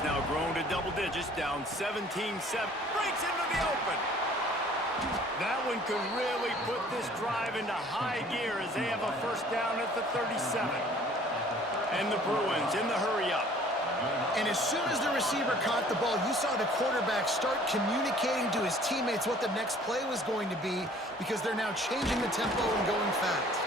has now grown to double digits, down 17-7. Breaks into the open. That one could really put this drive into high gear as they have a first down at the 37. And the Bruins in the hurry-up. And as soon as the receiver caught the ball, you saw the quarterback start communicating to his teammates what the next play was going to be because they're now changing the tempo and going fast.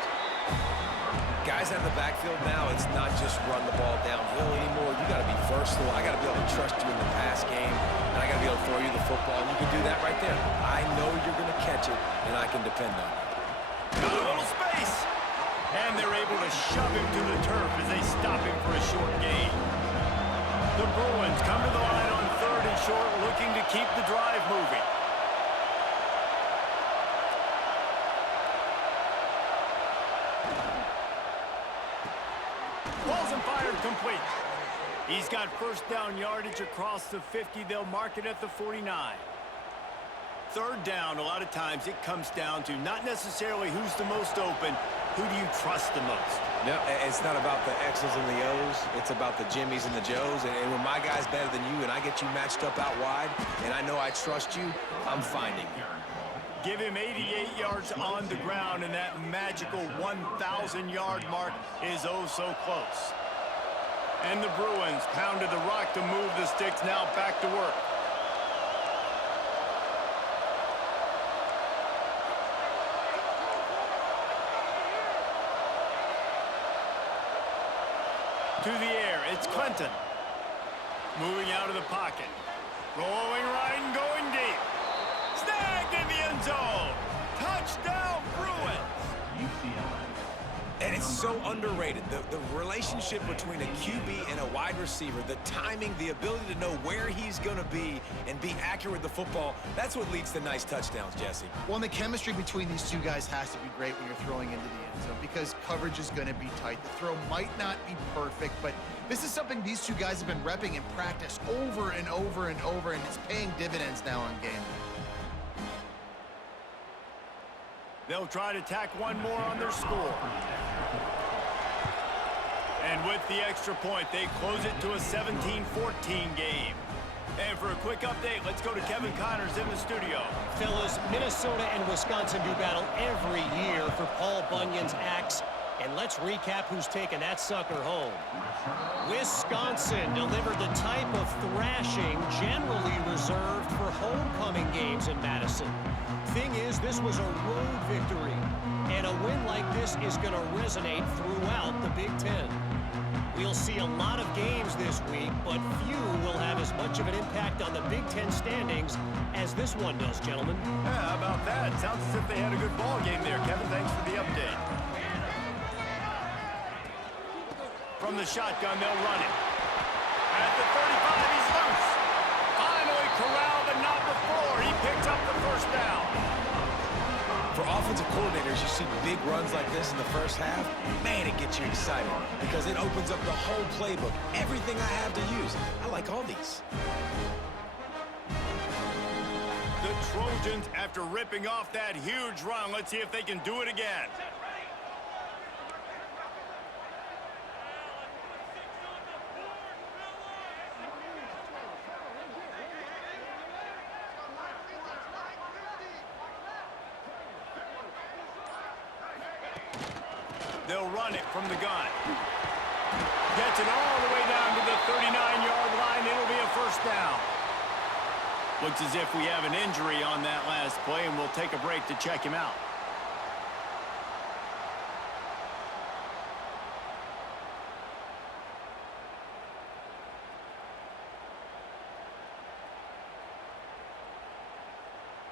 Guys out of the backfield now, it's not just run the ball downhill anymore. You got to be versatile. I got to be able to trust you in the pass game, and I got to be able to throw you the football, and you can do that right there. I know you're going to catch it, and I can depend on it. Got a little space, and they're able to shove him to the turf as they stop him for a short gain. The Bruins come to the line on 3rd and short, looking to keep the drive moving. Balls and fired complete. He's got first down yardage across the 50. They'll mark it at the 49. 3rd down, a lot of times it comes down to not necessarily who's the most open, who do you trust the most? No, it's not about the X's and the O's. It's about the Jimmies and the Joes. And when my guy's better than you and I get you matched up out wide and I know I trust you, I'm finding you. Give him 88 yards on the ground, and that magical 1,000-yard mark is oh so close. And the Bruins pounded the rock to move the sticks, now back to work. To the air, it's Clinton. Moving out of the pocket. Rolling right and going deep. Snagged in the end zone. Touchdown, Bruins. UCLA. And it's so underrated. The relationship between a QB and a wide receiver, the timing, the ability to know where he's going to be and be accurate with the football, that's what leads to nice touchdowns, Jesse. Well, and the chemistry between these two guys has to be great when you're throwing into the end zone because coverage is going to be tight. The throw might not be perfect, but this is something these two guys have been repping in practice over and over and over, and it's paying dividends now on game day. They'll try to tack one more on their score. And with the extra point, they close it to a 17-14 game. And for a quick update, let's go to Kevin Connors in the studio. Fellas, Minnesota and Wisconsin do battle every year for Paul Bunyan's axe. And let's recap who's taking that sucker home. Wisconsin delivered the type of thrashing generally reserved for homecoming games in Madison. Thing is, this was a road victory, and a win like this is going to resonate throughout the Big Ten. We'll see a lot of games this week, but few will have as much of an impact on the Big Ten standings as this one does, gentlemen. Yeah, how about that? Sounds as if they had a good ball game there. Kevin, thanks for the update. From the shotgun, they'll run it. At the 35, he's loose. Finally corralled, but not before. He picked up the first down. For offensive coordinators, you see big runs like this in the first half, man, it gets you excited because it opens up the whole playbook, everything I have to use. I like all these. The Trojans, after ripping off that huge run, let's see if they can do it again. They'll run it from the gun. Gets it all the way down to the 39-yard line. It'll be a first down. Looks as if we have an injury on that last play, and we'll take a break to check him out.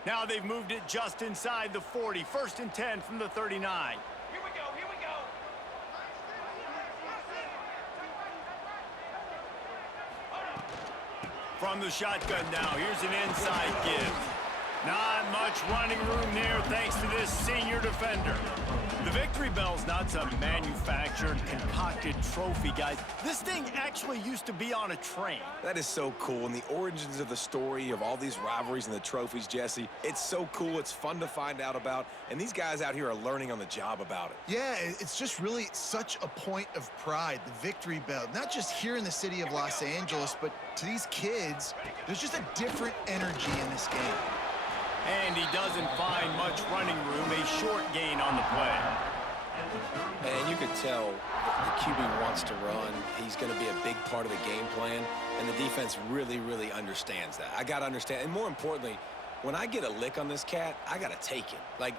Now they've moved it just inside the 40. 1st and 10 from the 39. Here we go, here we go. From the shotgun now, here's an inside give. Not much running room there thanks to this senior defender. The victory bell's not some manufactured, concocted trophy, guys. This thing actually used to be on a train. That is so cool, and the origins of the story of all these rivalries and the trophies, Jesse, it's so cool. It's fun to find out about, and these guys out here are learning on the job about it. Yeah, it's just really such a point of pride, the victory bell. Not just here in the city of Los Angeles, but to these kids, there's just a different energy in this game. And he doesn't find much running room, a short gain on the play. And you could tell the QB wants to run. He's going to be a big part of the game plan, and the defense really, really understands that. I got to understand, and more importantly, when I get a lick on this cat, I got to take it. Like,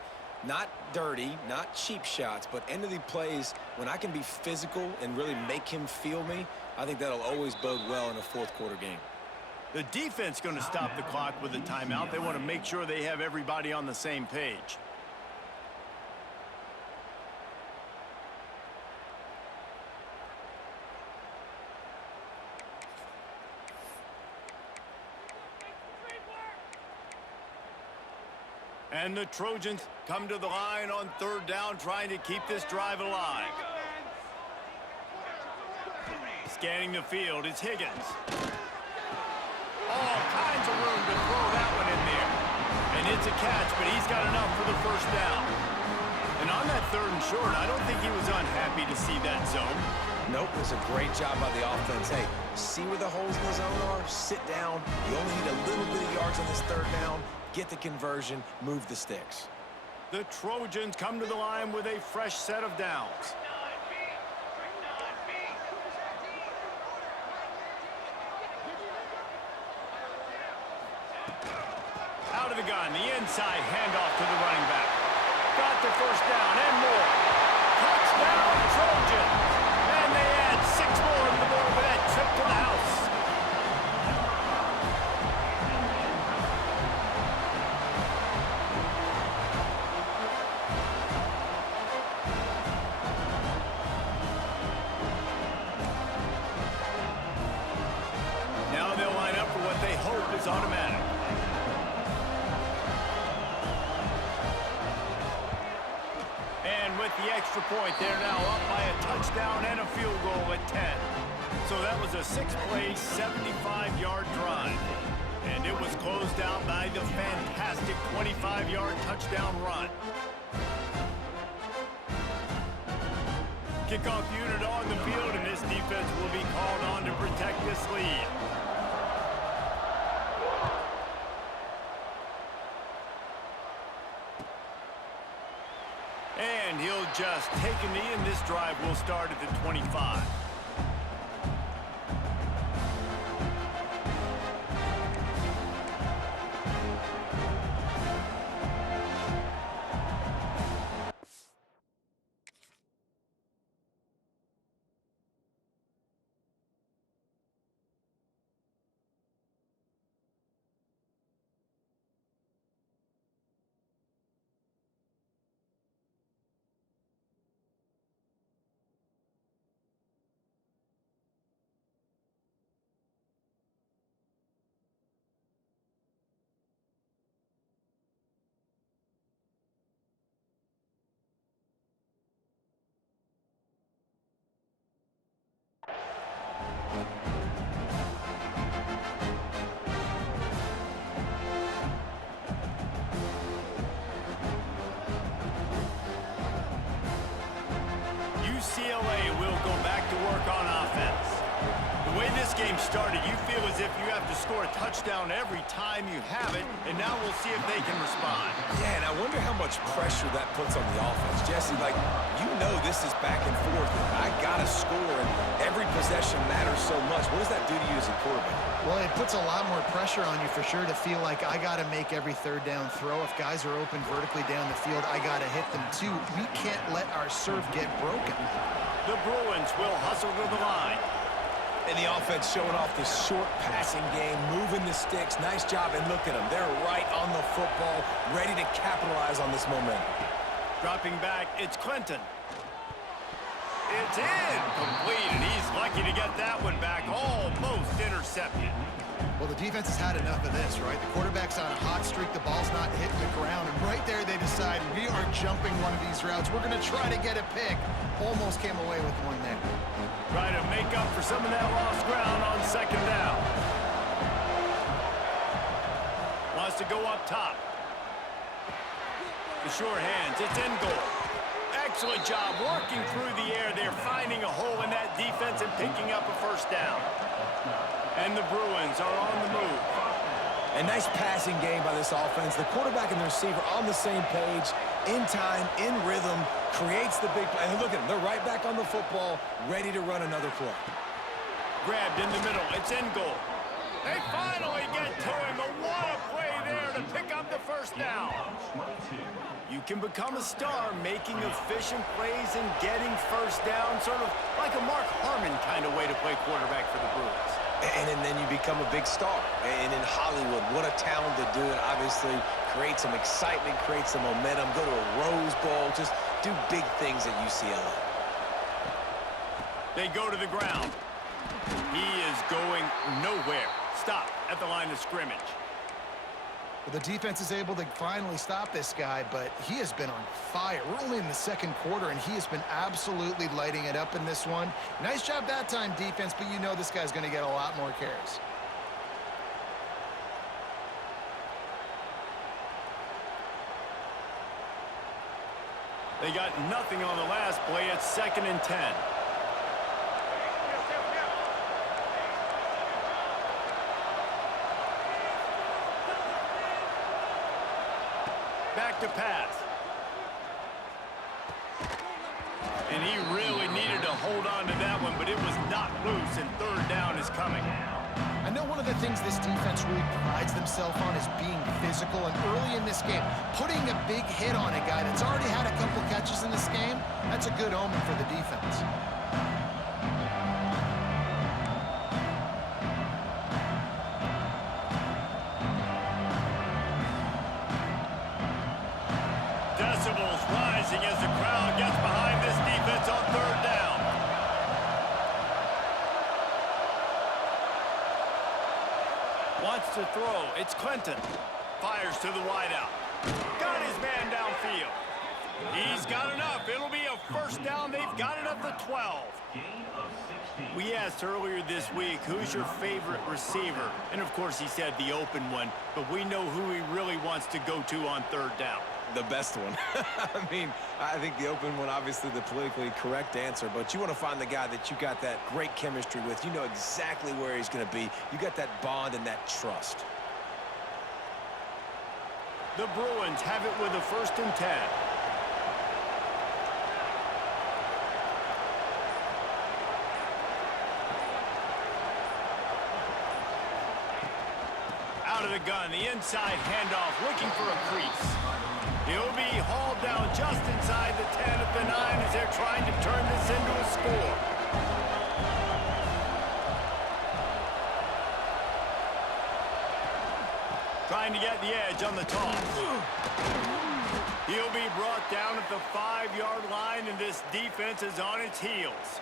not dirty, not cheap shots, but end of the plays, when I can be physical and really make him feel me, I think that'll always bode well in a fourth quarter game. The defense going to stop the clock with a timeout. They want to make sure they have everybody on the same page. And the Trojans come to the line on third down, trying to keep this drive alive. Scanning the field, it's Higgins. All kinds of room to throw that one in there. And it's a catch, but he's got enough for the first down. And on that third and short, I don't think he was unhappy to see that zone. Nope, it was a great job by the offense. Hey, see where the holes in the zone are? Sit down. You only need a little bit of yards on this third down. Get the conversion, move the sticks. The Trojans come to the line with a fresh set of downs. Out of the gun, the inside handoff to the running back. Got the first down and more. Touchdown, Trojans. And they add 6 more to the board with that trip to the house. Now they'll line up for what they hope is automatic. And with the extra point, they're now up by a touchdown and a field goal at 10. So that was a 6-play, 75-yard drive. And it was closed out by the fantastic 25-yard touchdown run. Kickoff unit on the field, and this defense will be called on to protect this lead. And he'll just take a knee, and this drive will start at the 25. UCLA will go back to work on offense. The way this game started, you feel as if you have to score a touchdown every time you have it, and now we'll see if they can respond. Yeah, and I wonder how much pressure that puts on the offense. Jesse, like, you know this is back and forth. I got to score, and every possession matters so much. What does that do to you as a quarterback? Well, it puts a lot more pressure on you for sure to feel like I got to make every third down throw. If guys are open vertically down the field, I got to hit them too. We can't let our serve get broken. The Bruins will hustle to the line. And the offense showing off this short passing game, moving the sticks. Nice job, and look at them. They're right on the football, ready to capitalize on this momentum. Dropping back, it's Clinton. It's incomplete, and he's lucky to get that one back, almost intercepted. Well, the defense has had enough of this, right? The quarterback's on a hot streak. The ball's not hitting the ground. And right there, they decide, we are jumping one of these routes. We're going to try to get a pick. Almost came away with one there. Try to make up for some of that lost ground on second down. Wants to go up top. The sure hands. It's in goal. Excellent job working through the air there, finding a hole in that defense and picking up a first down. And the Bruins are on the move. A nice passing game by this offense. The quarterback and the receiver on the same page, in time, in rhythm, creates the big play. And look at them. They're right back on the football, ready to run another play. Grabbed in the middle. It's in goal. They finally get to him. But what a play there to pick up the first down. You can become a star making efficient plays and getting first down, sort of like a Mark Harmon kind of way to play quarterback for the Bruins. And then you become a big star. And in Hollywood, what a talent to do it. Obviously, create some excitement, create some momentum, go to a Rose Bowl, just do big things at UCLA. They go to the ground. He is going nowhere. Stop at the line of scrimmage. The defense is able to finally stop this guy, but he has been on fire. We're only in the second quarter, and he has been absolutely lighting it up in this one. Nice job that time, defense, but you know this guy's going to get a lot more carries. They got nothing on the last play. It's 2nd and 10. Back to pass. And he really needed to hold on to that one, but it was not loose, and third down is coming. I know one of the things this defense really prides themselves on is being physical, and early in this game, putting a big hit on a guy that's already had a couple catches in this game, that's a good omen for the defense. Decibels rising as the crowd gets behind this defense on third down. Wants to throw. It's Clinton. Fires to the wideout. Got his man downfield. He's got enough. It'll be a first down. They've got it at the 12. We asked earlier this week, who's your favorite receiver? And, of course, he said the open one. But we know who he really wants to go to on third down. The best one. I mean, I think the open one, obviously the politically correct answer, but you want to find the guy that you got that great chemistry with. You know exactly where he's going to be. You got that bond and that trust. The Bruins have it with a 1st and 10. Out of the gun, the inside handoff, looking for a crease. He'll be hauled down just inside the 10 at the 9 as they're trying to turn this into a score. Trying to get the edge on the toss. He'll be brought down at the 5-yard line, and this defense is on its heels.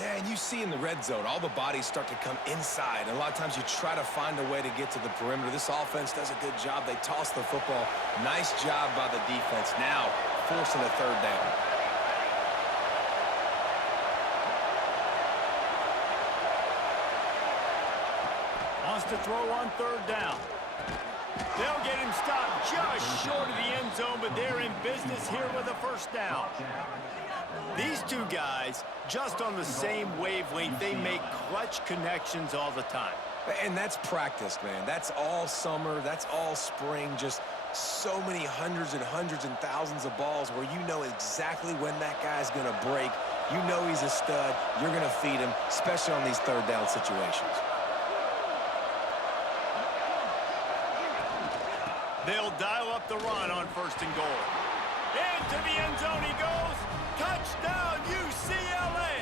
Yeah, and you see in the red zone, all the bodies start to come inside. And a lot of times you try to find a way to get to the perimeter. This offense does a good job. They toss the football. Nice job by the defense. Now, forcing a third down. Wants to throw on third down. They'll get him stopped just short of the end zone, but they're in business here with a first down. These two guys, just on the same wavelength, they make clutch connections all the time. And that's practice, man. That's all summer. That's all spring. Just so many hundreds and thousands of balls where you know exactly when that guy's going to break. You know he's a stud. You're going to feed him, especially on these third down situations. They'll dial up the run on 1st and goal. Into the end zone he goes. Touchdown, UCLA!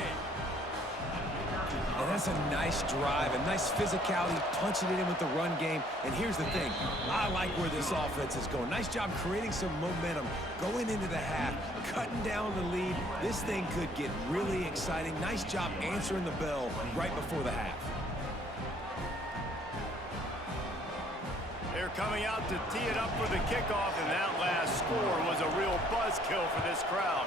And that's a nice drive, a nice physicality, punching it in with the run game. And here's the thing. I like where this offense is going. Nice job creating some momentum, going into the half, cutting down the lead. This thing could get really exciting. Nice job answering the bell right before the half. They're coming out to tee it up for the kickoff, and that last score was a real buzzkill for this crowd.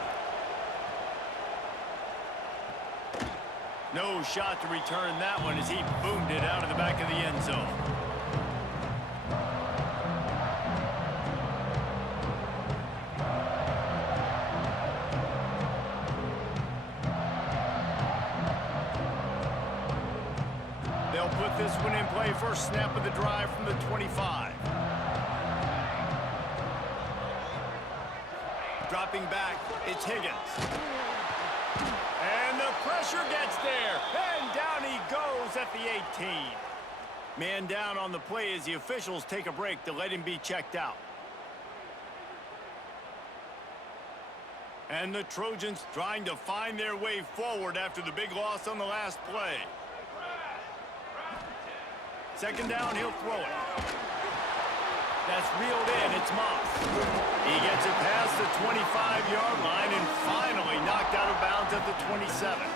No shot to return that one as he boomed it out of the back of the end zone. They'll put this one in play. First snap of the drive from the 25. Dropping back, it's Higgins. And the pressure gets there. And down he goes at the 18. Man down on the play as the officials take a break to let him be checked out. And the Trojans trying to find their way forward after the big loss on the last play. Second down, he'll throw it. That's reeled in, it's Moss. He gets it past the 25-yard line and finally knocked out of bounds at the 27.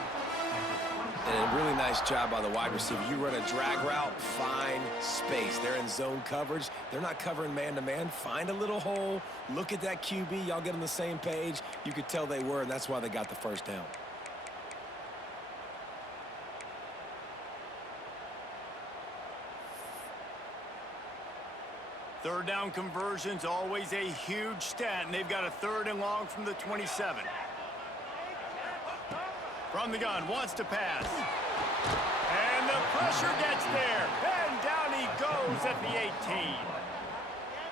And a really nice job by the wide receiver. You run a drag route, find space. They're in zone coverage. They're not covering man-to-man. Find a little hole. Look at that QB. Y'all get on the same page. You could tell they were, and that's why they got the first down. Third down conversions, always a huge stat, and they've got a 3rd and long from the 27. From the gun, wants to pass. And the pressure gets there, and down he goes at the 18.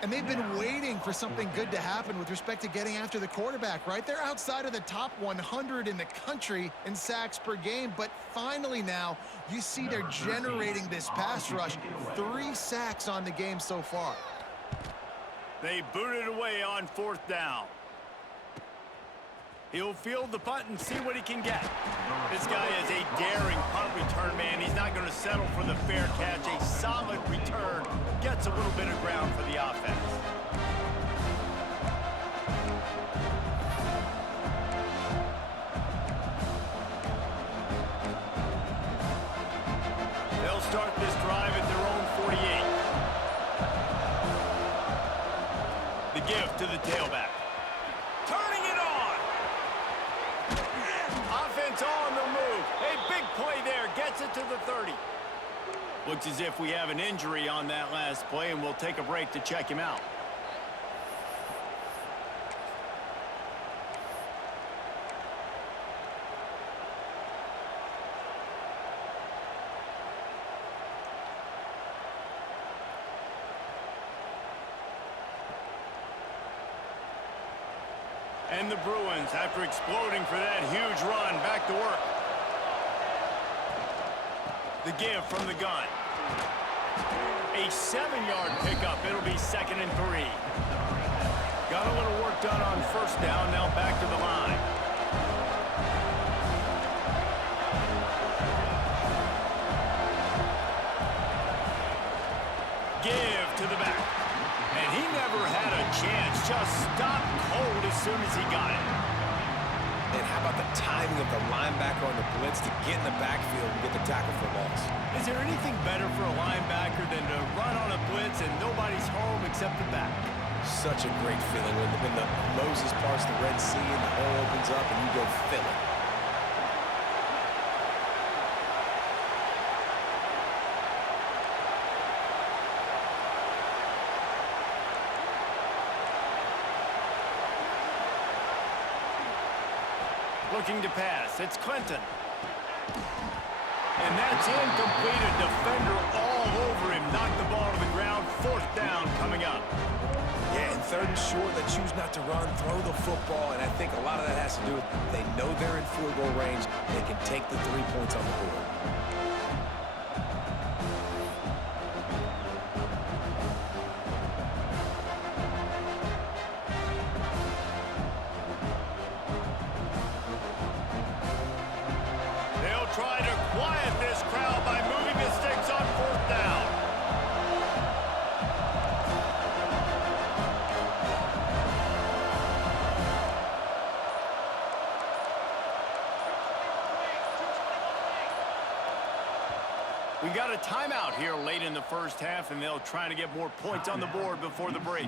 And they've been waiting for something good to happen with respect to getting after the quarterback, right? They're outside of the top 100 in the country in sacks per game, but finally now you see they're generating this pass rush. 3 sacks on the game so far. They booted away on 4th down. He'll field the punt and see what he can get. This guy is a daring punt return man. He's not going to settle for the fair catch. A solid return gets a little bit of ground for the offense. They'll start this drive at their own 48. The give to the tailback. Turning it on. Offense on the move. A big play there. Gets it to the 30. Looks as if we have an injury on that last play, and we'll take a break to check him out. And the Bruins, after exploding for that huge run, back to work. The give from the gun. A 7-yard pickup. It'll be 2nd and 3. Got a little work done on 1st down. Now back to the line. Give to the back. And he never had a chance. Just stopped cold as soon as he got it. And how about the timing of the linebacker on the blitz to get in the backfield and get the tackle for loss? Is there anything better for a linebacker than to run on a blitz and nobody's home except the back? Such a great feeling when the Moses parts the Red Sea and the hole opens up and you go fill it. Looking to pass. It's Clinton. And that's incomplete. A defender all over him. Knocked the ball to the ground. 4th down coming up. Yeah, and 3rd and short, they choose not to run, throw the football, and I think a lot of that has to do with they know they're in field goal range. They can take the 3 points on the board. Try to quiet this crowd by moving the sticks on 4th down. a timeout here late in the first half, and they'll try to get more points on the board before the break.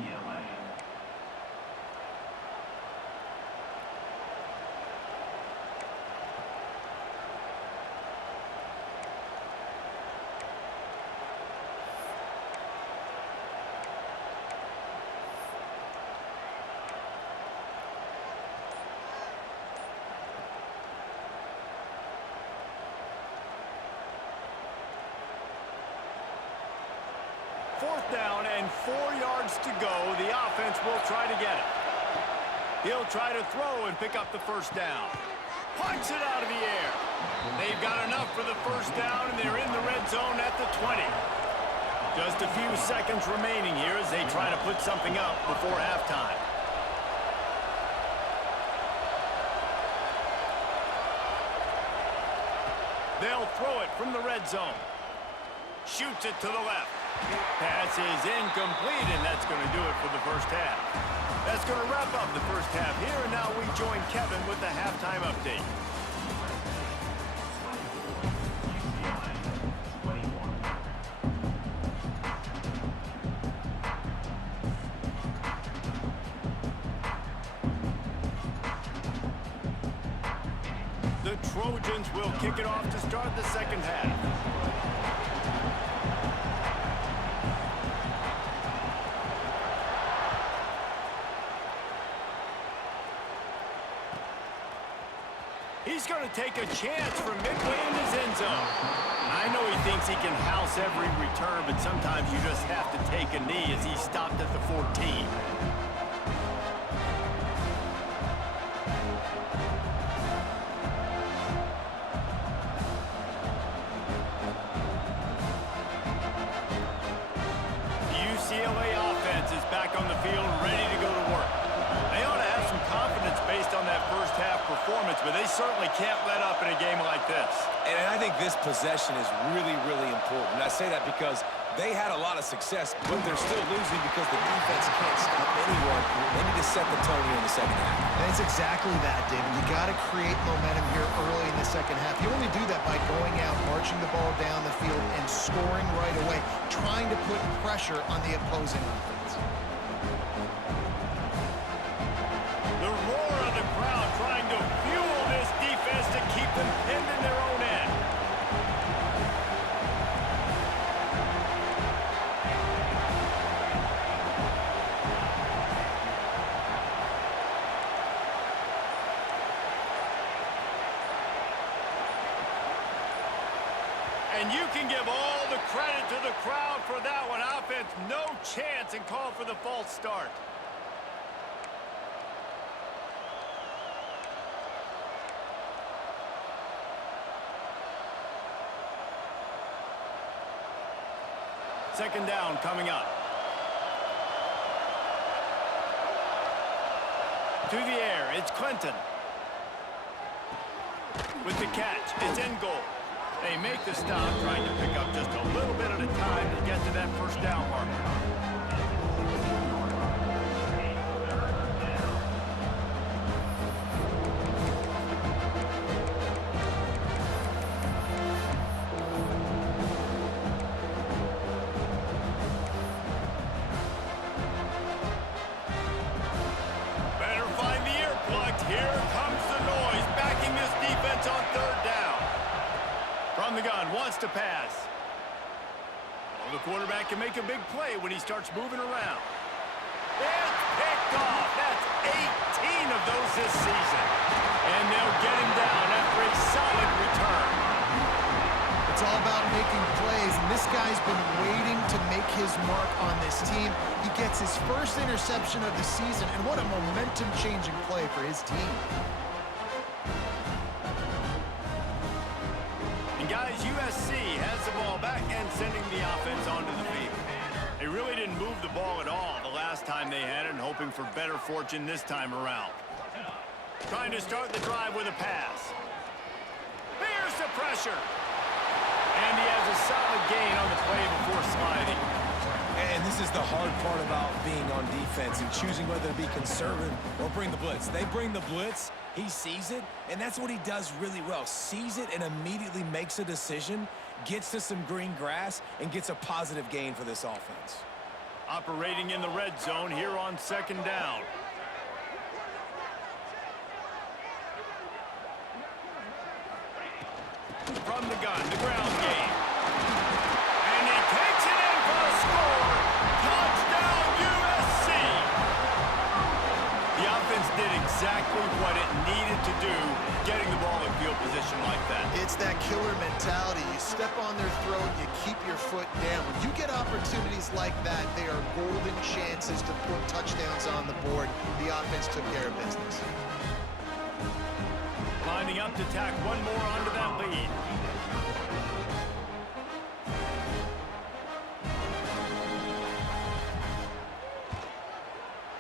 Fourth down and 4 yards to go. The offense will try to get it. He'll try to throw and pick up the first down. Punch it out of the air. They've got enough for the first down, and they're in the red zone at the 20. Just a few seconds remaining here as they try to put something up before halftime. They'll throw it from the red zone. Shoots it to the left. Pass is incomplete, and that's going to do it for the first half. That's going to wrap up the first half here, and now we join Kevin with the halftime update. The Trojans will kick it off to start the second half. He's going to take a chance from midway in his end zone. I know he thinks he can house every return, but sometimes you just have to take a knee as he stopped at the 14. The UCLA offense is back on the field, ready to go to work. They ought to have some confidence based on that first half performance, but they certainly can't let up in a game like this. And I think this possession is really, really important. And I say that because they had a lot of success, but they're still losing because the defense can't stop anyone. They need to set the tone here in the second half. And it's exactly that, David. You got to create momentum here early in the second half. You only do that by going out, marching the ball down the field, and scoring right away, trying to put pressure on the opposing offense. The roar of the crowd trying to fuel this defense to keep them pinned in their own end. And you can give all the credit to the crowd for that one. Offense, no chance, and call for the false start. Second down coming up. To the air, it's Clinton. With the catch, it's in goal. They make the stop, trying to pick up just a little bit at a time to get to that first down marker. The gun wants to pass. Well, the quarterback can make a big play when he starts moving around. It's picked off. That's 18 of those this season. And they'll get him down after a solid return. It's all about making plays, and this guy's been waiting to make his mark on this team. He gets his first interception of the season, and what a momentum-changing play for his team. Guys, USC has the ball back and sending the offense onto the field. They really didn't move the ball at all the last time they had it, and hoping for better fortune this time around. Trying to start the drive with a pass. There's the pressure. And he has a solid gain on the play before sliding. And this is the hard part about being on defense and choosing whether to be conservative or bring the blitz. They bring the blitz, he sees it, and that's what he does really well. Sees it and immediately makes a decision, gets to some green grass, and gets a positive gain for this offense. Operating in the red zone here on second down. From the gun, the ground game. And he takes it in for a score. Touchdown, USC. The offense did exactly what it needed to do, getting the ball in field position like that. It's that killer mentality. You step on their throat, you keep your foot down. When you get opportunities like that, they are golden chances to put touchdowns on the board. The offense took care of business. Lining up to tack one more onto that lead.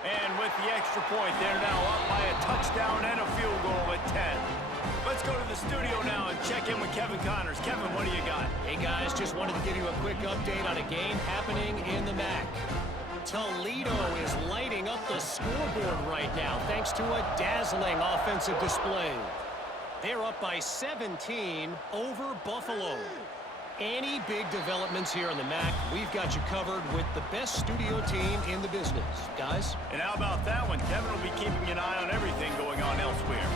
And with the extra point, they're now up by a touchdown and a field goal at 10. Let's go to the studio now and check in with Kevin Connors. Kevin, what do you got? Hey, guys, just wanted to give you a quick update on a game happening in the MAC. Toledo is lighting up the scoreboard right now thanks to a dazzling offensive display. They're up by 17 over Buffalo. Any big developments here in the MAC, we've got you covered with the best studio team in the business. Guys? And how about that one? Kevin will be keeping an eye on everything going on elsewhere.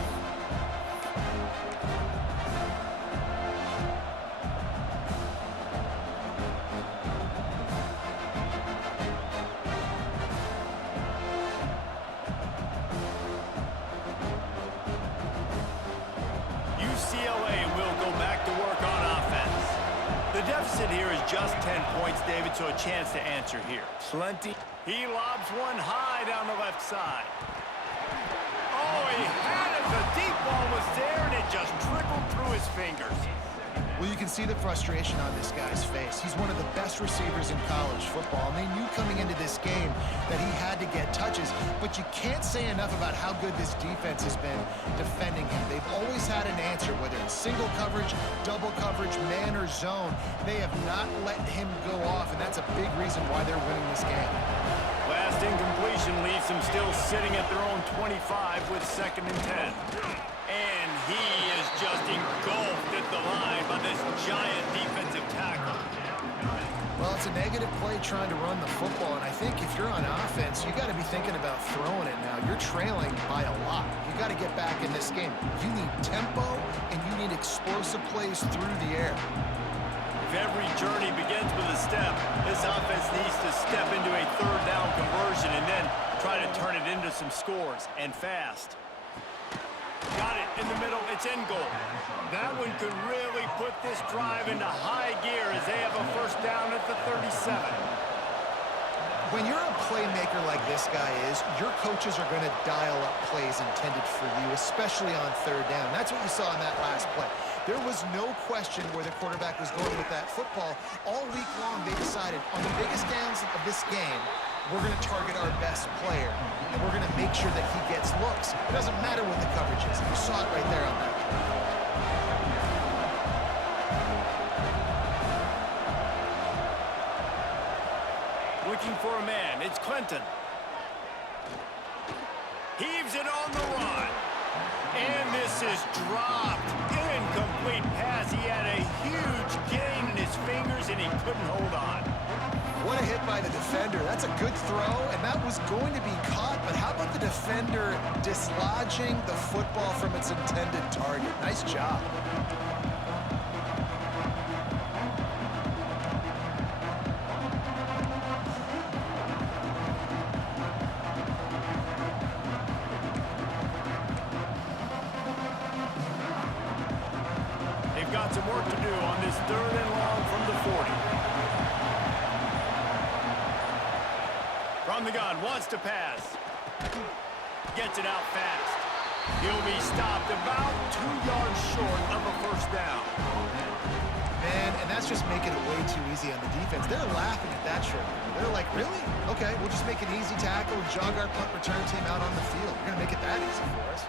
UCLA will go back to work on offense. The deficit here is just 10 points, David, so a chance to answer here. Plenty. He lobs one high down the left side. Oh, he had it. The deep ball was there, and it just trickled through his fingers. Well, you can see the frustration on this guy's face. He's one of the best receivers in college football, and they knew coming into this game that he had to get touches, but you can't say enough about how good this defense has been defending him. They've always had an answer, whether it's single coverage, double coverage, man or zone. They have not let him go off, and that's a big reason why they're winning this game. Last incompletion leaves them still sitting at their own 25 with 2nd and 10. And he is just engulfed at the line by this giant defensive tackle. Well, it's a negative play trying to run the football, and I think if you're on offense, you got to be thinking about throwing it now. You're trailing by a lot. You got to get back in this game. You need tempo, and you need explosive plays through the air. If every journey begins with a step, this offense needs to step into a 3rd down conversion and then try to turn it into some scores, and fast. Got it in the middle. It's in goal. That one could really put this drive into high gear as they have a 1st down at the 37. When you're a playmaker like this guy is, your coaches are going to dial up plays intended for you, especially on 3rd down. That's what you saw in that last play. There was no question where the quarterback was going with that football. All week long, they decided on the biggest downs of this game, we're going to target our best player, and we're going to make sure that he gets looks. It doesn't matter what the coverage is. You saw it right there on that play. Looking for a man. It's Clinton. Heaves it on the run. And this is dropped. Incomplete pass. He had a huge gain in his fingers, and he couldn't hold on. What a hit by the defender. That's a good throw, and that was going to be caught, but how about the defender dislodging the football from its intended target? Nice job. They've got some work to do on this 3rd and long from the 40. From the gun, wants to pass. Gets it out fast. He'll be stopped about 2 yards short of a 1st down. Man, and that's just making it way too easy on the defense. They're laughing at that trick. They're like, really? Okay, we'll just make an easy tackle and jog our punt return team out on the field. We're going to make it that easy for us.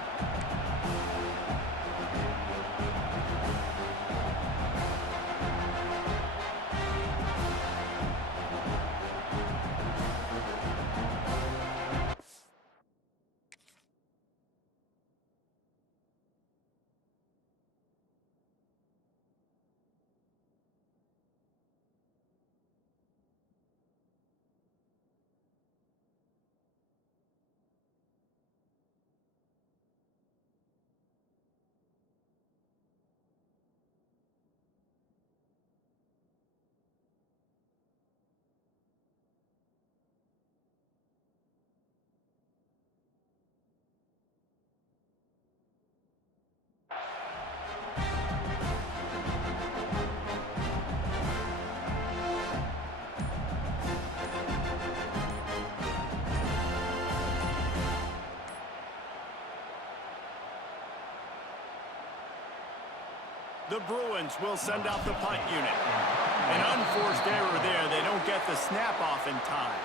The Bruins will send out the punt unit. An unforced error there. They don't get the snap off in time.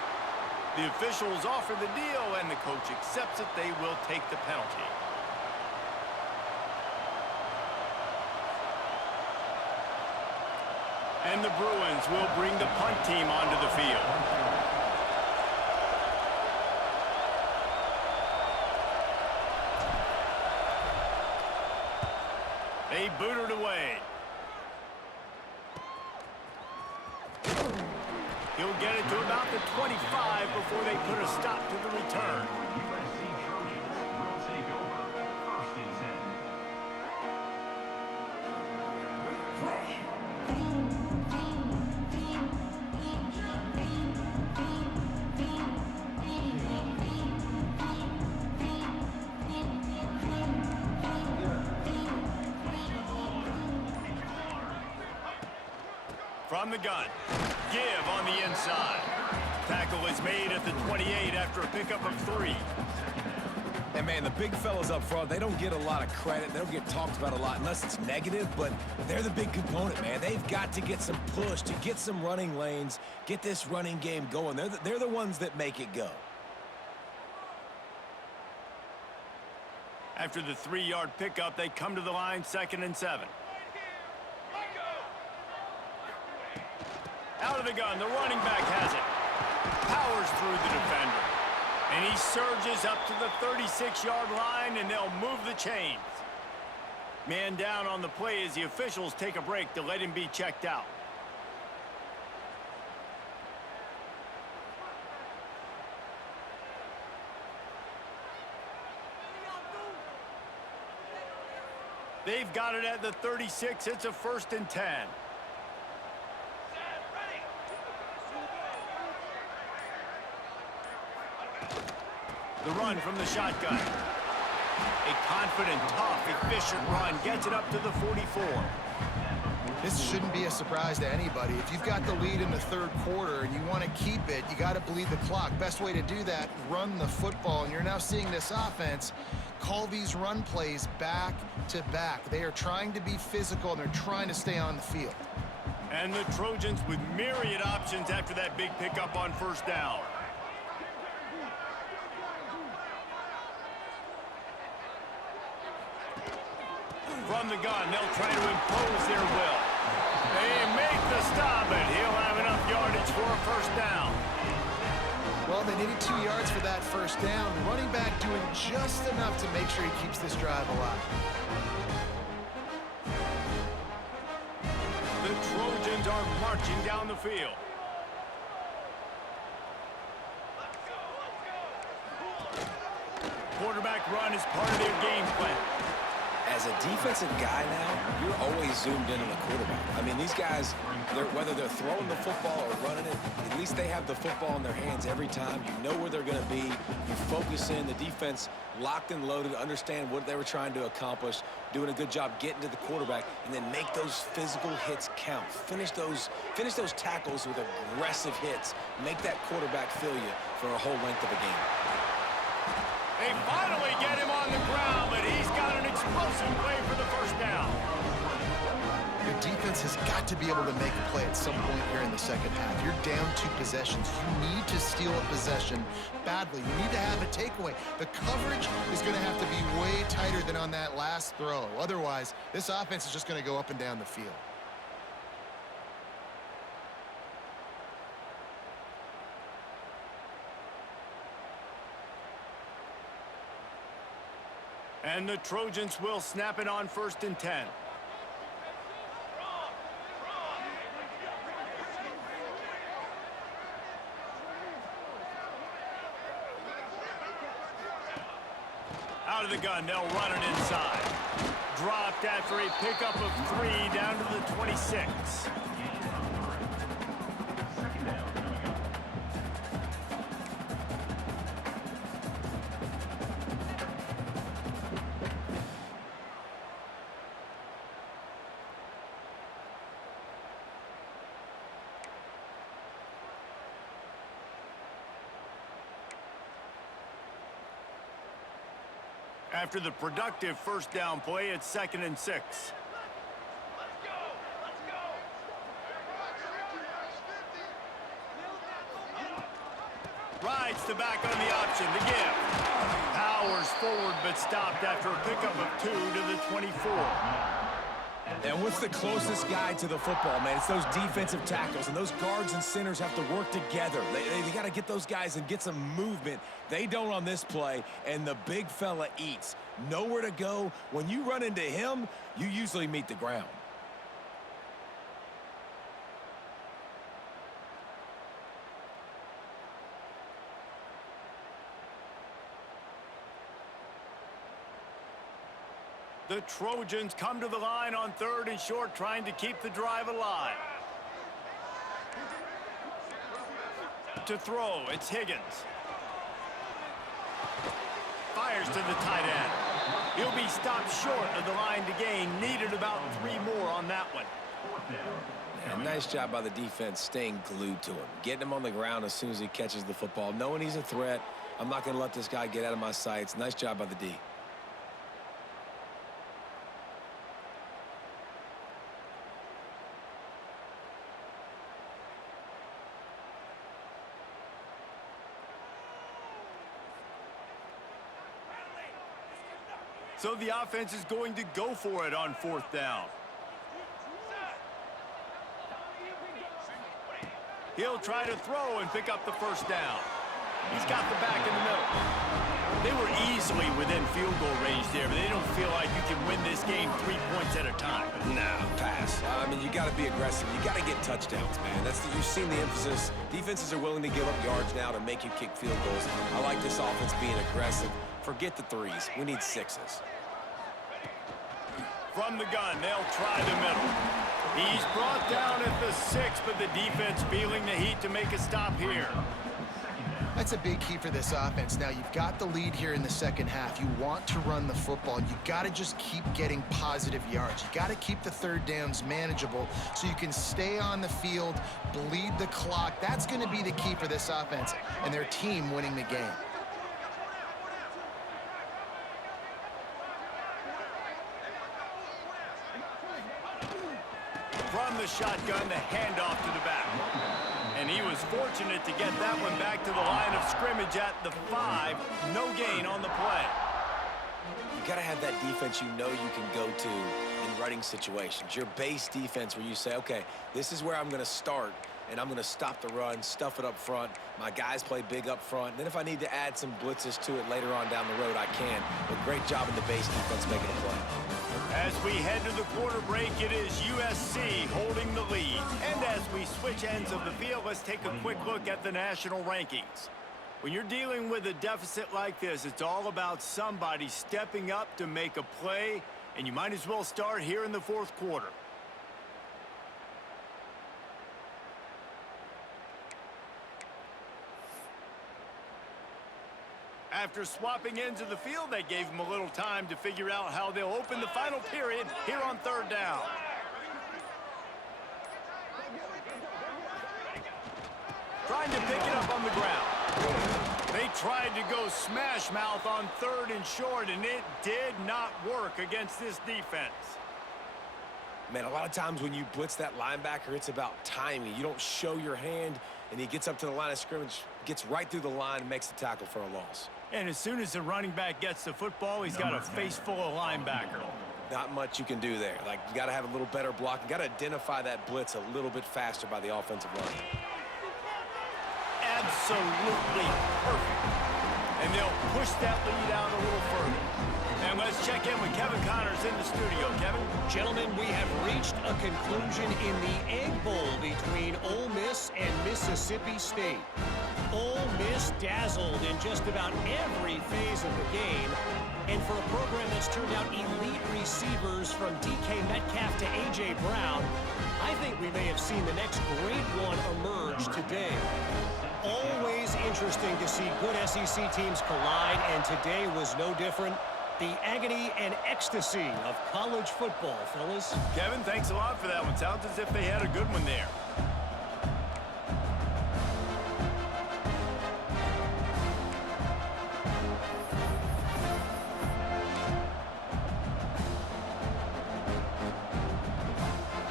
The officials offer the deal, and the coach accepts it. They will take the penalty. And the Bruins will bring the punt team onto the field. They boot it away. He'll get it to about the 25 before they put a stop to the return. USC Trojans will take over 1st and 10. From the gun, give on the inside. Tackle is made at the 28 after a pickup of 3. And, man, the big fellas up front, they don't get a lot of credit. They don't get talked about a lot unless it's negative, but they're the big component, man. They've got to get some push, to get some running lanes, get this running game going. They're the ones that make it go. After the 3-yard pickup, they come to the line, 2nd and 7. Out of the gun, the running back has it. Powers through the defender. And he surges up to the 36-yard line, and they'll move the chains. Man down on the play as the officials take a break to let him be checked out. They've got it at the 36. It's a 1st and 10. The run from the shotgun. A confident, tough, efficient run gets it up to the 44. This shouldn't be a surprise to anybody. If you've got the lead in the 3rd quarter and you want to keep it, you got to bleed the clock. Best way to do that, run the football. And you're now seeing this offense call these run plays back to back. They are trying to be physical, and they're trying to stay on the field. And the Trojans with myriad options after that big pickup on 1st down. From the gun, they'll try to impose their will. They make the stop, and he'll have enough yardage for a 1st down. Well, they needed 2 yards for that 1st down. The running back doing just enough to make sure he keeps this drive alive. The Trojans are marching down the field. Quarterback run is part of their game plan. As a defensive guy now, you're always zoomed in on the quarterback. I mean, these guys, whether they're throwing the football or running it, at least they have the football in their hands every time. You know where they're going to be. You focus in. The defense locked and loaded, understand what they were trying to accomplish, doing a good job getting to the quarterback, and then make those physical hits count. Finish those tackles with aggressive hits. Make that quarterback feel you for a whole length of a game. They finally get him on the ground, but he's got an explosive play for the 1st down. Your defense has got to be able to make a play at some point here in the 2nd half. You're down 2 possessions. You need to steal a possession badly. You need to have a takeaway. The coverage is going to have to be way tighter than on that last throw. Otherwise, this offense is just going to go up and down the field. And the Trojans will snap it on 1st and 10. Out of the gun, they'll run it inside. Dropped after a pickup of 3 down to the 26. After the productive 1st down play, it's 2nd and 6. Rides the back on the option to give. Powers forward but stopped after a pickup of 2 to the 24. And what's the closest guy to the football, man? It's those defensive tackles, and those guards and centers have to work together. They got to get those guys and get some movement. They don't on this play, and the big fella eats. Nowhere to go. When you run into him, you usually meet the ground. The Trojans come to the line on 3rd and short, trying to keep the drive alive. To throw, it's Higgins. Fires to the tight end. He'll be stopped short of the line to gain. Needed about 3 more on that one. Yeah, nice job by the defense staying glued to him. Getting him on the ground as soon as he catches the football. Knowing he's a threat, I'm not going to let this guy get out of my sights. Nice job by the D. So the offense is going to go for it on 4th down. He'll try to throw and pick up the 1st down. He's got the back in the middle. They were easily within field goal range there, but they don't feel like you can win this game 3 points at a time. Nah, pass. I mean, you got to be aggressive. You got to get touchdowns, man. You've seen the emphasis. Defenses are willing to give up yards now to make you kick field goals. I like this offense being aggressive. Forget the 3s. We need 6s. From the gun, they'll try the middle. He's brought down at the 6, but the defense feeling the heat to make a stop here. That's a big key for this offense. Now, you've got the lead here in the second half. You want to run the football. You got to just keep getting positive yards. You got to keep the 3rd downs manageable so you can stay on the field, bleed the clock. That's going to be the key for this offense and their team winning the game. From the shotgun, the handoff to the back. And he was fortunate to get that one back to the line of scrimmage at the 5. No gain on the play. You got to have that defense you know you can go to in running situations. Your base defense where you say, okay, this is where I'm going to start, and I'm going to stop the run, stuff it up front. My guys play big up front. And then if I need to add some blitzes to it later on down the road, I can. But great job in the base defense making a play. As we head to the quarter break, it is USC holding the lead. And as we switch ends of the field, let's take a quick look at the national rankings. When you're dealing with a deficit like this, it's all about somebody stepping up to make a play, and you might as well start here in the 4th quarter. After swapping ends of the field, that gave them a little time to figure out how they'll open the final period here on 3rd down. Trying to pick it up on the ground. They tried to go smash mouth on 3rd and short, and it did not work against this defense. Man, a lot of times when you blitz that linebacker, it's about timing. You don't show your hand, and he gets up to the line of scrimmage, gets right through the line, and makes the tackle for a loss. And as soon as the running back gets the football, he's got a face full of linebacker. Not much you can do there. Like, you got to have a little better block. You got to identify that blitz a little bit faster by the offensive line. Absolutely perfect. And they'll push that lead out a little further. And let's check in with Kevin Connors in the studio. Kevin? Gentlemen, we have reached a conclusion in the Egg Bowl between Ole Miss and Mississippi State. Ole Miss dazzled in just about every phase of the game. And for a program that's turned out elite receivers from DK Metcalf to A.J. Brown, I think we may have seen the next great one emerge today. Always interesting to see good SEC teams collide, and today was no different. The agony and ecstasy of college football, fellas. Kevin, thanks a lot for that one. Sounds as if they had a good one there.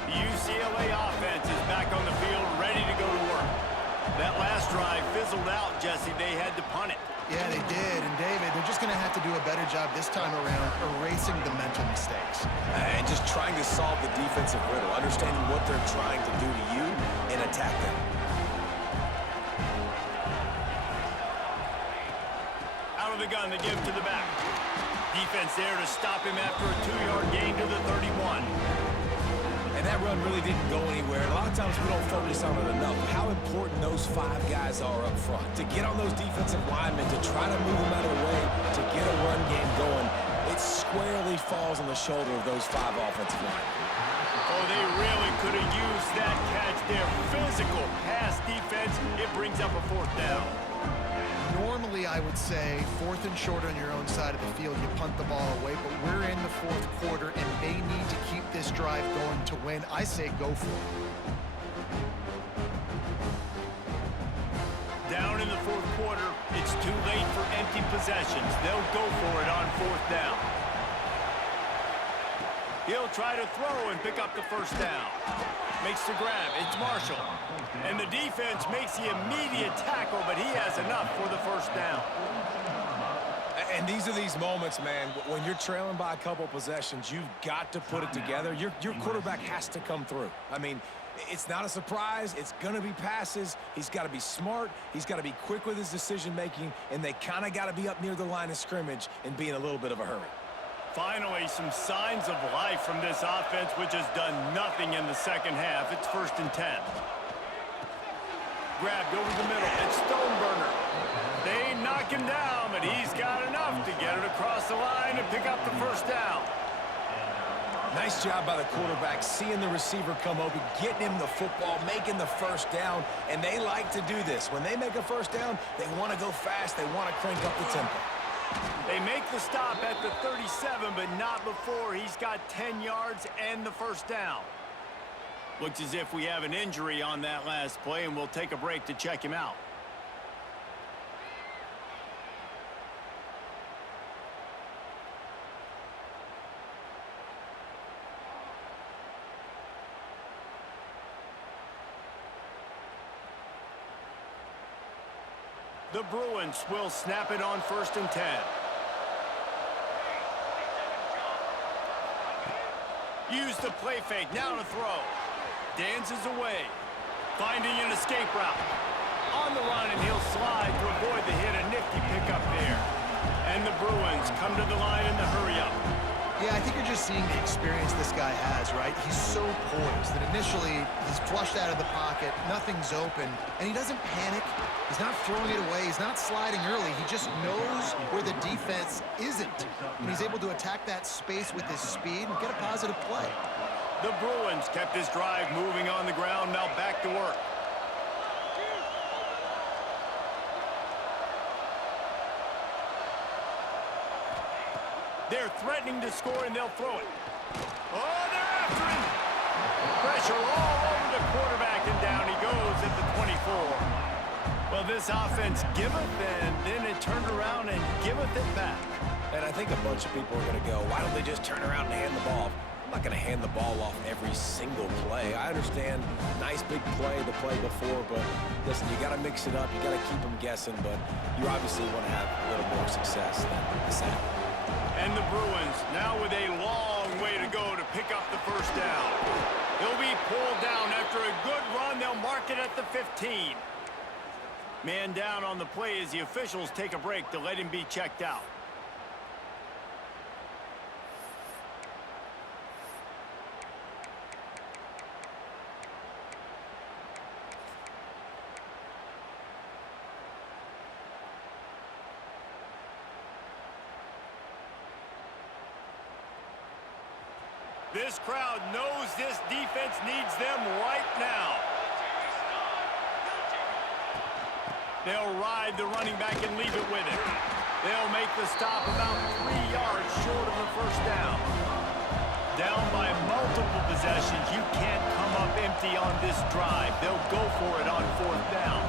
The UCLA offense is back on the field, ready to go to work. That last drive fizzled out, Jesse. They had to punt it. Yeah, they did. And, David, they're just going to have to do a better job this time around erasing the mental mistakes. And just trying to solve the defensive riddle, understanding what they're trying to do to you and attack them. Out of the gun, they give to the back. Defense there to stop him after a 2-yard gain to the 31. And that run really didn't go anywhere. A lot of times we don't focus on it enough. How important those 5 guys are up front. To get on those defensive linemen, to try to move them out of the way, to get a run game going, it squarely falls on the shoulder of those 5 offensive linemen. Oh, they really could have used that catch there. Physical pass defense. It brings up a 4th down. Normally, I would say 4th and short on your own side of the field, you punt the ball away, but we're in the 4th quarter, and they need to keep this drive going to win. I say go for it. Down in the 4th quarter, it's too late for empty possessions. They'll go for it on 4th down. He'll try to throw and pick up the 1st down. Makes the grab. It's Marshall. And the defense makes the immediate tackle, but he has enough for the 1st down. And these are these moments, man, when you're trailing by a couple possessions, you've got to put it together. Your quarterback has to come through. I mean, it's not a surprise. It's going to be passes. He's got to be smart. He's got to be quick with his decision-making, and they kind of got to be up near the line of scrimmage and be in a little bit of a hurry. Finally, some signs of life from this offense, which has done nothing in the 2nd half. It's 1st and 10. Grabbed over the middle. It's Stoneburner. They knock him down, but he's got enough to get it across the line and pick up the 1st down. Nice job by the quarterback, seeing the receiver come open, getting him the football, making the 1st down, and they like to do this. When they make a 1st down, they want to go fast. They want to crank up the tempo. They make the stop at the 37, but not before he's got 10 yards and the 1st down. Looks as if we have an injury on that last play, and we'll take a break to check him out. The Bruins will snap it on 1st and 10. Use the play fake, now to throw. Dances away, finding an escape route. On the run, and he'll slide to avoid the hit. A nifty pickup there. And the Bruins come to the line in the hurry-up. Yeah, I think you're just seeing the experience this guy has, right? He's so poised that initially he's flushed out of the pocket, nothing's open, and he doesn't panic. He's not throwing it away. He's not sliding early. He just knows where the defense isn't, and he's able to attack that space with his speed and get a positive play. The Bruins kept this drive moving on the ground, now back to work. They're threatening to score, and they'll throw it. Oh, they're after him. Pressure all over the quarterback, and down he goes at the 24. Well, this offense giveth, and then it turned around and giveth it back. And I think a bunch of people are going to go, why don't they just turn around and hand the ball? I'm not going to hand the ball off every single play. I understand, nice big play the play before, but listen, you got to mix it up. You got to keep them guessing, but you obviously want to have a little more success than the sack. And the Bruins now with a long way to go to pick up the 1st down. He'll be pulled down after a good run. They'll mark it at the 15. Man down on the play as the officials take a break to let him be checked out. This crowd knows this defense needs them right now. They'll ride the running back and leave it with him. They'll make the stop about 3 yards short of the 1st down. Down by multiple possessions, you can't come up empty on this drive. They'll go for it on 4th down.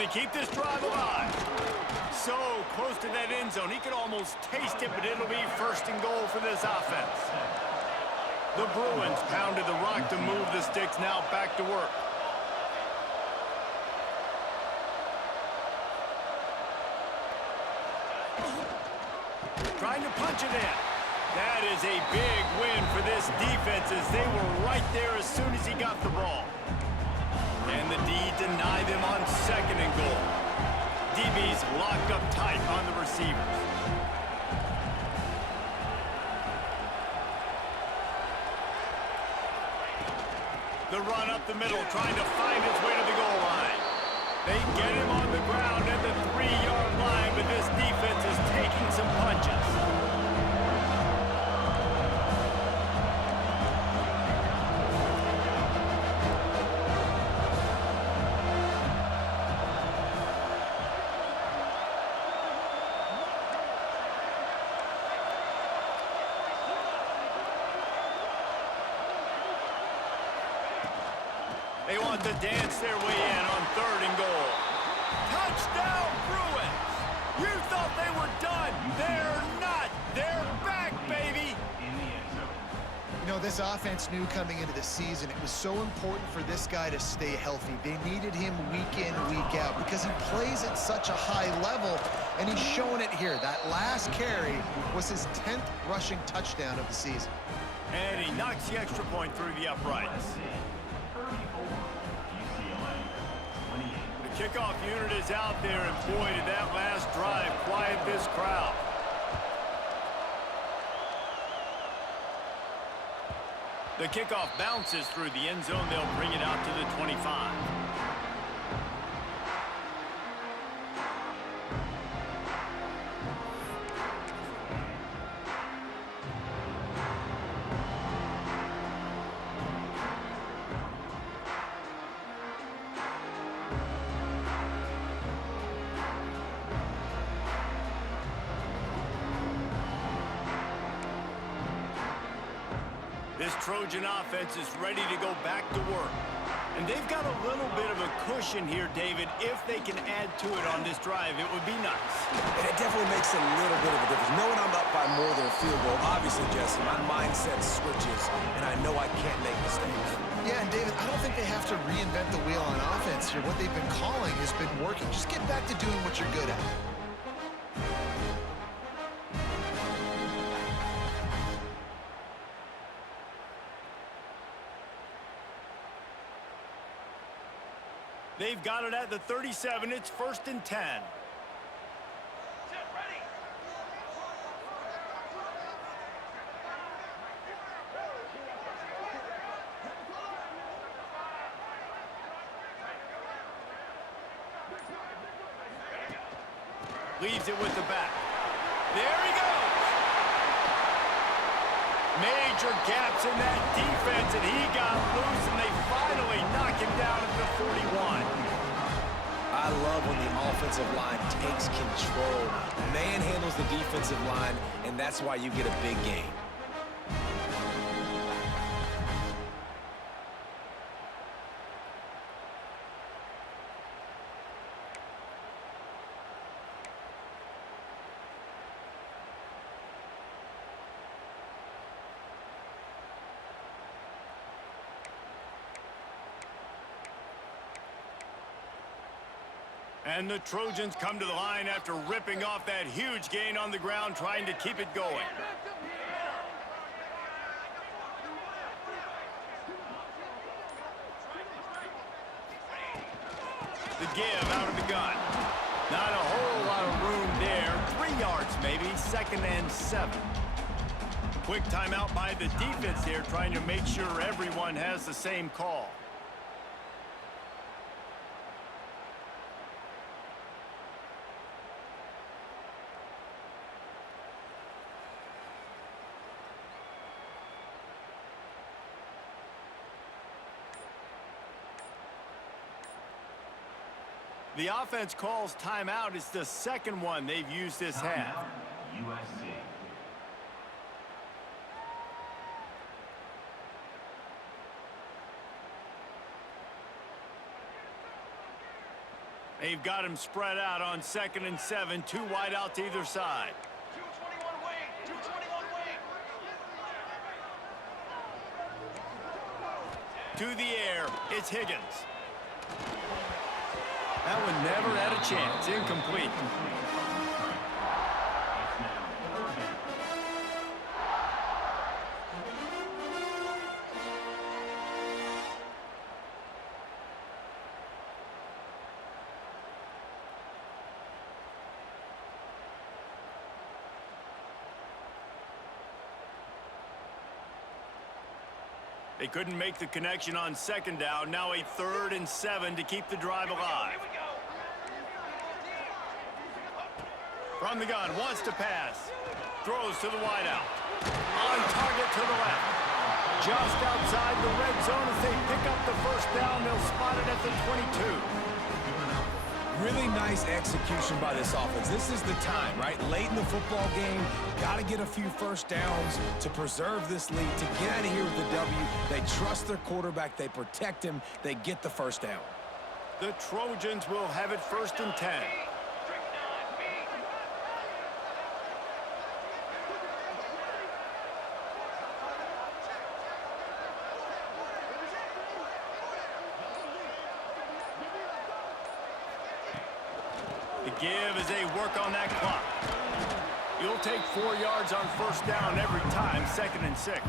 To keep this drive alive. So close to that end zone. He could almost taste it, but it'll be first and goal for this offense. The Bruins pounded the rock to move the sticks, now back to work. Trying to punch it in. That is a big win for this defense as they were right there as soon as he got the ball. And the D deny them on second and goal. DB's locked up tight on the receivers. The run up the middle, trying to find his way to the goal line. They get him on the ground at the 3-yard line, but this defense is taking some punches. They want to dance their way in on third and goal. Touchdown, Bruins! You thought they were done. They're not. They're back, baby. You know, this offense knew coming into the season it was so important for this guy to stay healthy. They needed him week in, week out because he plays at such a high level, and he's showing it here. That last carry was his 10th rushing touchdown of the season. And he knocks the extra point through the uprights. The kickoff unit is out there, and boy, did that last drive quiet this crowd. The kickoff bounces through the end zone. They'll bring it out to the 25. This Trojan offense is ready to go back to work. And they've got a little bit of a cushion here, David. If they can add to it on this drive, it would be nice. And it definitely makes a little bit of a difference. Knowing I'm up by more than a field goal, obviously, Jesse, my mindset switches, and I know I can't make mistakes. Yeah, and David, I don't think they have to reinvent the wheel on offense here. What they've been calling has been working. Just get back to doing what you're good at. They've got it at the 37. It's 1st and 10. Leaves it with the back. There he goes. Major gaps in that defense, and he got loose, and they finally knock him down at the 41. I love when the offensive line takes control, manhandles the defensive line, and that's why you get a big game. And the Trojans come to the line after ripping off that huge gain on the ground, trying to keep it going. The give out of the gun. Not a whole lot of room there. 3 yards maybe, 2nd and 7. Quick timeout by the defense there, trying to make sure everyone has the same call. The offense calls timeout. It's the second one they've used this half. USC. They've got him spread out on 2nd and 7, 2 wide out to either side. 221 wing, 221 wing. To the air, it's Higgins. That one never had a chance. Incomplete. They couldn't make the connection on 2nd down. Now a 3rd and 7 to keep the drive alive. Here we go. From the gun, wants to pass. Throws to the wideout. On target to the left. Just outside the red zone as they pick up the 1st down. They'll spot it at the 22. Really nice execution by this offense. This is the time, right? Late in the football game, got to get a few 1st downs to preserve this lead, to get out of here with the W. They trust their quarterback. They protect him. They get the 1st down. The Trojans will have it 1st and 10. The give as they work on that clock. You'll take 4 yards on 1st down every time, 2nd and 6.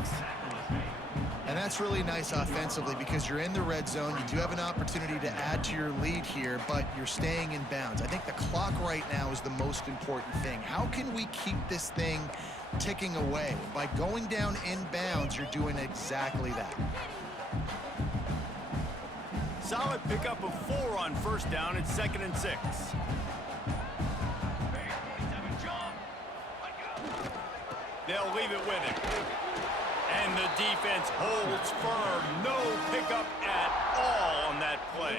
And that's really nice offensively because you're in the red zone. You do have an opportunity to add to your lead here, but you're staying in bounds. I think the clock right now is the most important thing. How can we keep this thing ticking away? By going down in bounds, you're doing exactly that. Solid pickup of 4 on 1st down at 2nd and 6. They'll leave it with him. And the defense holds firm. No pickup at all on that play.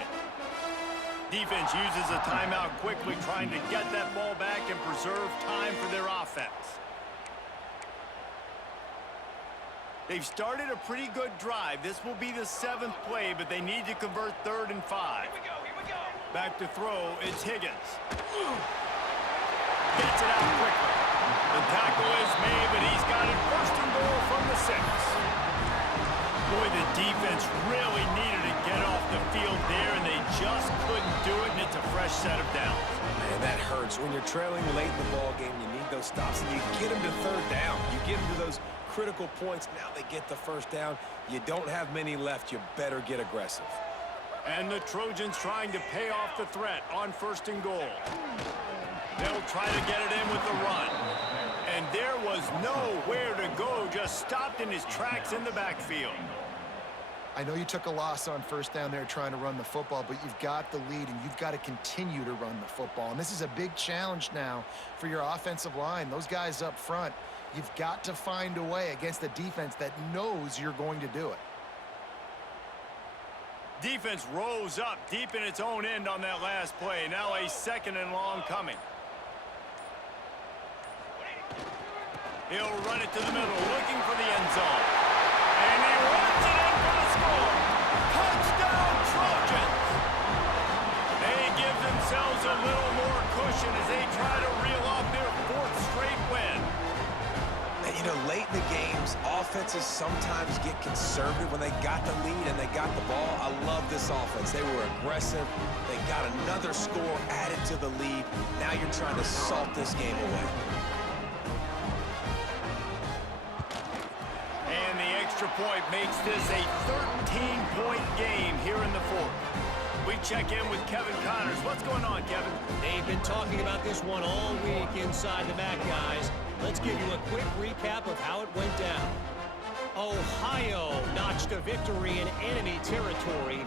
Defense uses a timeout quickly, trying to get that ball back and preserve time for their offense. They've started a pretty good drive. This will be the 7th play, but they need to convert 3rd and 5. Here we go. Back to throw, it's Higgins. Gets it out quickly. The tackle is made, but he's got it 1st and goal from the 6. Boy, the defense really needed to get off the field there, and they just couldn't do it, and it's a fresh set of downs. Man, that hurts. When you're trailing late in the ball game, you need those stops, and you get them to 3rd down. You get them to those critical points. Now they get the 1st down. You don't have many left. You better get aggressive. And the Trojans trying to pay off the threat on 1st and goal. They'll try to get it in with the run. And there was nowhere to go, just stopped in his tracks in the backfield. I know you took a loss on 1st down there trying to run the football, but you've got the lead, and you've got to continue to run the football. And this is a big challenge now for your offensive line. Those guys up front, you've got to find a way against a defense that knows you're going to do it. Defense rose up deep in its own end on that last play. Now a 2nd and long coming. He'll run it to the middle, looking for the end zone. And he runs it in for the score. Touchdown, Trojans! They give themselves a little more cushion as they try to reel off their 4th straight win. And, you know, late in the games, offenses sometimes get conservative when they got the lead and they got the ball. I love this offense. They were aggressive. They got another score added to the lead. Now you're trying to salt this game away. And the extra point makes this a 13-point game here in the 4th. We check in with Kevin Connors. What's going on, Kevin? They've been talking about this one all week inside the MAC, guys. Let's give you a quick recap of how it went down. Ohio notched a victory in enemy territory.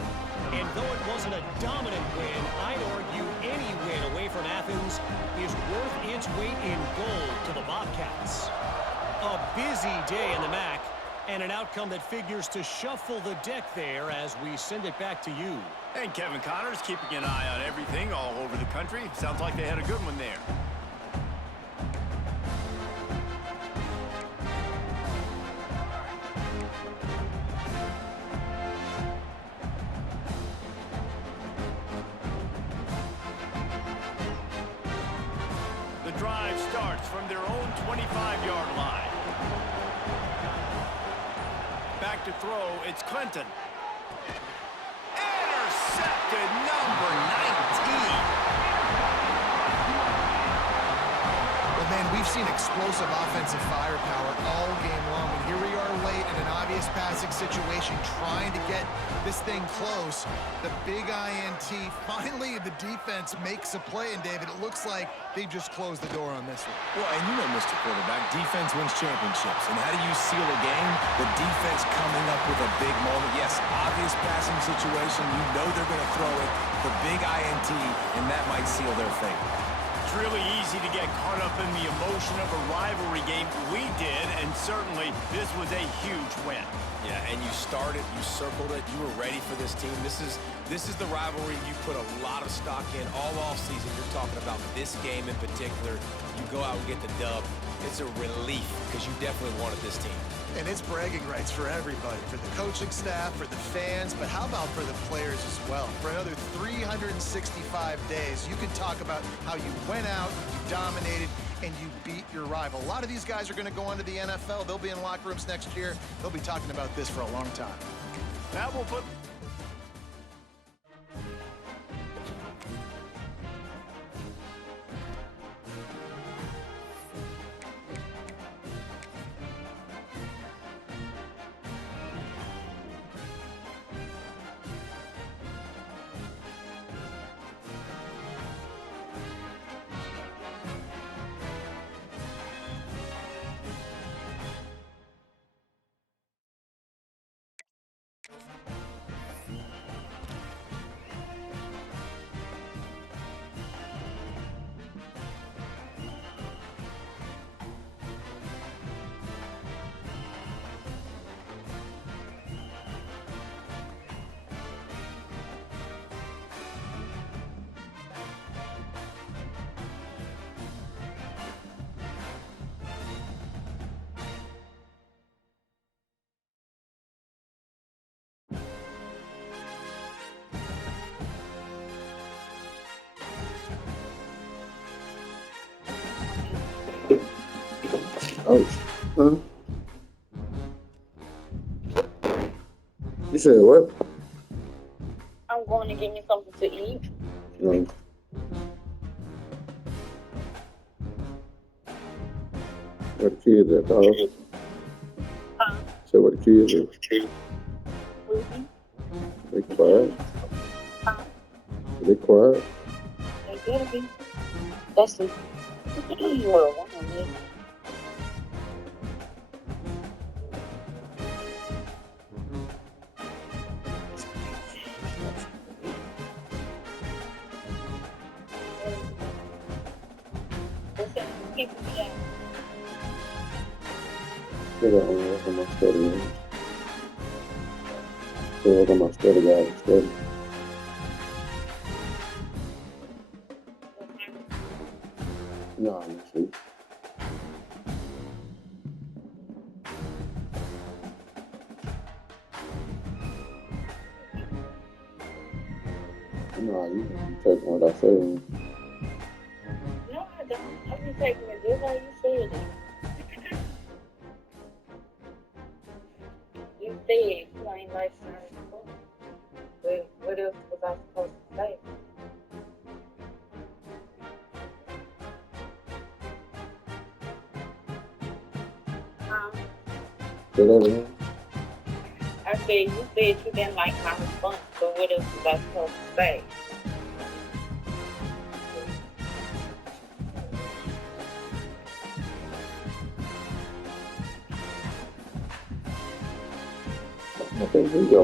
And though it wasn't a dominant win, I'd argue any win away from Athens is worth its weight in gold to the Bobcats. A busy day in the MAC, and an outcome that figures to shuffle the deck there as we send it back to you. And Kevin Connors keeping an eye on everything all over the country. Sounds like they had a good one there. drive starts from their own 25-yard line. Back to throw, it's Clinton. Intercepted, number 19. Well, man, we've seen explosive offensive firepower all game long, and here we are late in an obvious passing situation trying to get this thing close. The big INT, finally the defense makes a play, and David, it looks like they've just closed the door on this one. Well, and you know, Mr. Quarterback, defense wins championships. And how do you seal a game? The defense coming up with a big moment. Yes, obvious passing situation. You know they're going to throw it. The big INT, and that might seal their fate. It's really easy to get caught up in the emotion of a rivalry game. We did, and certainly this was a huge win. Yeah, and you started, you circled it, you were ready for this team. This is the rivalry you put a lot of stock in all offseason. You're talking about this game in particular. You go out and get the dub. It's a relief because you definitely wanted this team. And it's bragging rights for everybody, for the coaching staff, for the fans, but how about for the players as well? For another 365 days, you can talk about how you went out, you dominated, and you beat your rival. A lot of these guys are going to go on to the NFL. They'll be in locker rooms next year. They'll be talking about this for a long time. That will put... Oh, huh? You said what? I'm going to get me something to eat. No. Where the kids at, dog? So where the kids at? Sleeping. They quiet? They quiet? They better be. That's it. Well, one of them. People be out. They got on work on my study, man. They work on my study, guys. Study. No, I'm not sleep. No, you take what I say. No, I don't. I be taking it just how you said it. You said you ain't like something. But what else was I supposed to say? Say that again? I said you said you didn't like my response, but what else was I supposed to say? I think we go.